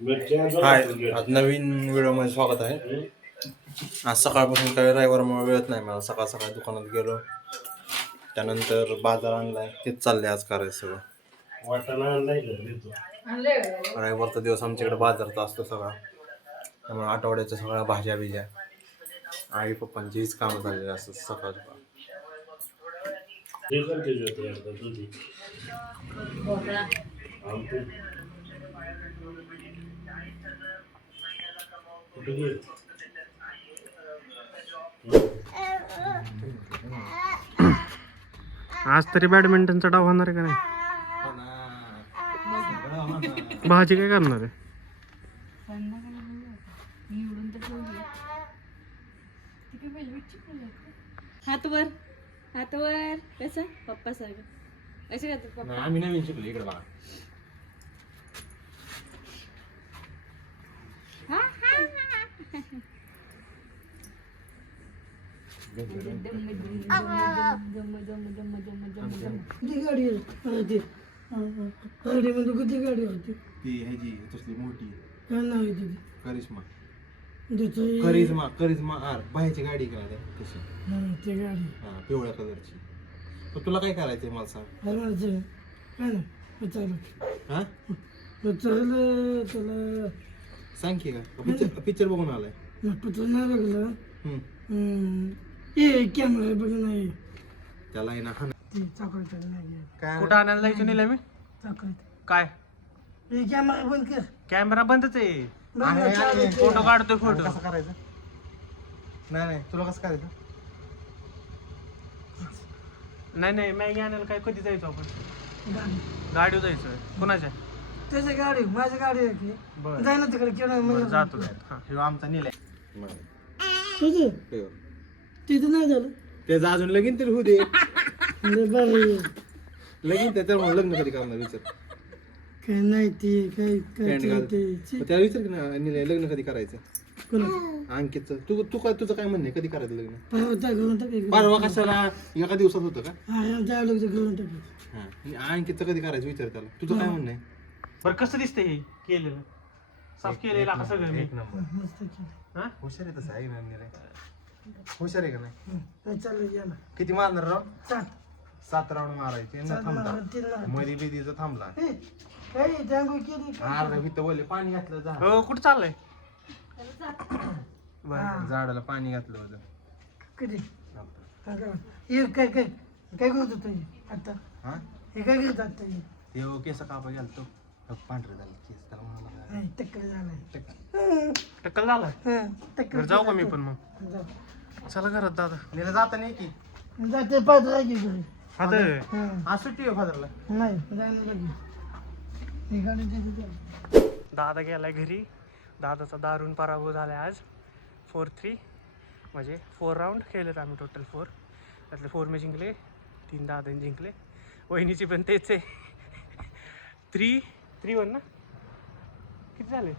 हाय, आज नवीन व्हिडिओमध्ये स्वागत आहे. आज सकाळपासून काही ड्रायव्हरमुळे वेळत नाही मला. सकाळ सकाळी दुकानात गेलो, त्यानंतर बाजार आणलाय, तेच चाललंय आज करायचं सगळं. ड्रायव्हरचा दिवस आमच्याकडे बाजारचा असतो सगळा, त्यामुळे आठवड्याच्या सगळ्या भाज्या बिज्या आई पप्पांची हीच कामं चाललेली असतात सकाळ सकाळ. आज तरी बॅडमिंटनचा डाव होणार आहे का नाही? भाजी काय करणार आहे? हातवर हातवर कसं पप्पा सारखं असं करतात पप्पा. आम्ही नवीन शिकलो इकडे बघा. किती गाडी होती ती ह्याची तसली मोठी काय नाव आहे तुझी करिश्मा दुसरी करिश्मा करिश्मा आर बाहेरची गाडी काय तशी. ती गाडी हा, पिवळ्या कलरची. पण तुला काय करायचंय मला सांग. म्हणायचं काय ना विचारलं हा विचारलं त्याला सांग की का पिक्चर पिक्चर बघून आलाय. पत्र नाही लागलं हम्म. ये कॅमेरा बघ नाही त्याला आहे ना हा ती चाकरीचा नाही काय कुठं आणायला जायचं नाही मी? चाकरीत काय हे कॅमेरा बंद कर कॅमेरा बंदच आहे. आहे, आहे. फोटो काढतोय फोटो. कसं करायचं? नाही नाही तुला कसं करायचं? नाही नाही मॅगी आणायला काय कधी जायचो आपण? गाडी गाडीवर जायचं. कुणाच्या? त्याची गाडी माझी गाडी आहे की बरं जाय ना तिकडे केलं जातो. हा ह्यो आमचा निलाय. तुझं तिथं नाही झालं त्याचं अजून लगीन तरी होऊ दे. बरं लगीन त्याच्यावर म्हणून लग्न कधी करणार विचार. काय नाही ते काय पॅन्ट काय घाल. ते मग त्याला विचार की ना निलय लग्न कधी करायचं. कोणाचं अंकितचं तू तू काय तुझं काय म्हणणं आहे कधी करायचं लग्न? परवा त्या घरून टाकायचं परवा कशाला एका दिवसात होतं का? हा त्या लोक घरून टाकायचं हा अंकितचं कधी करायचं विचार त्याला. तुझं काय म्हणणं आहे? बरं कसं दिसतंय हे केलेलं? साफ केलेलं का सगळं मी? मस्त केलं हा? हुशार आहे तसं आहे ना निलय. हुशार आहे का नाही? काय चाललं या ना किती मारणार राव? 7 राऊंड मारायचे न 7 थांबता. मारा 3 मारा मधी बिधीचं थांबला. काय जांभूळ केली अर्धा इथं बोलले पाणी घातलं जा हो कुठं चाललंय? बरं झाडाला पाणी घातलं होतं. कधी हे काय काय काय करत होतो आता हा हे काय करत आता ते केस कापा गेलतो पांढरे झाले केस त्याला म्हणाला टक्कर झालाय टक्कल झालाय. टक्कर बरं जाऊ का मी पण मग? जाऊ चला घरात दादा. नेलं जाता नाही की जाते पाच राहायची घरी आता आज सुट्टी आहे फादरला. नाही जायला लागेल ही गाडी तिथे दादा गेलाय घरी. दादाचा दारुण पराभव झालाय आज. 4-3 म्हणजे 4 राऊंड केलेत आम्ही टोटल 4. त्यातले 4 मी जिंकले, 3 दादाने जिंकले. वहिनीची पण तेच आहे. 3-1 ना? किती झाले?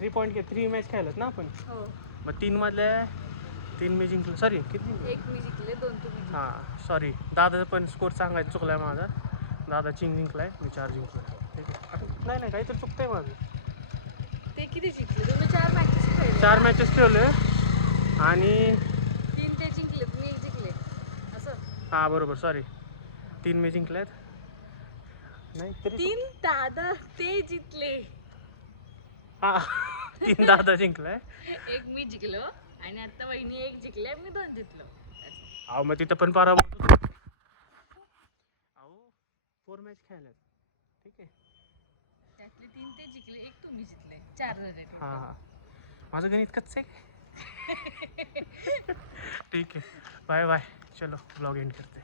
3 पॉईंट 3 मॅच खेळलात ना आपण. मग 3 मधल्या 3 मी जिंकलो. सॉरी किती? 1 मी जिंकले 2 तुम्ही. हां सॉरी दादाचा पण स्कोर सांगायचं चुकलाय माझा. दादा जिंकलाय, मी 4 जिंकलो. ठीक आहे. नाही नाही काहीतरी चुकतंय माझं. ते किती जिंकले तुम्ही? 4 मॅचेस खेळले. 4 मॅचेस ठेवले आणि 3 ते जिंकले मी 1 जिंकले असं. हां बरोबर सॉरी 3 मी जिंकल्यात. नाही तरी 3 दादा ते जिंकले. हां 3 दादा जिंकलाय. 1 मी जिंकलो आणि आता वहिनी 1 जिंकले मी 2 जिंकलो. अहो मग तिथं पण पराभव. अहो 4 मॅच खेळल्यात. ठीक आहे. त्यातले 3 ते जिंकले 1 तुम्ही जिंकले 4 झाले. हां हां माझं गणित कच्चं आहे. ठीक आहे बाय बाय. चलो ब्लॉग एंड करते.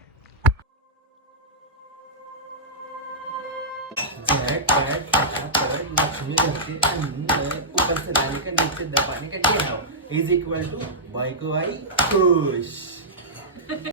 ऊपर से डालकर नीचे दबाने का क्या है इज इक्वल टू बाई को आई खुश.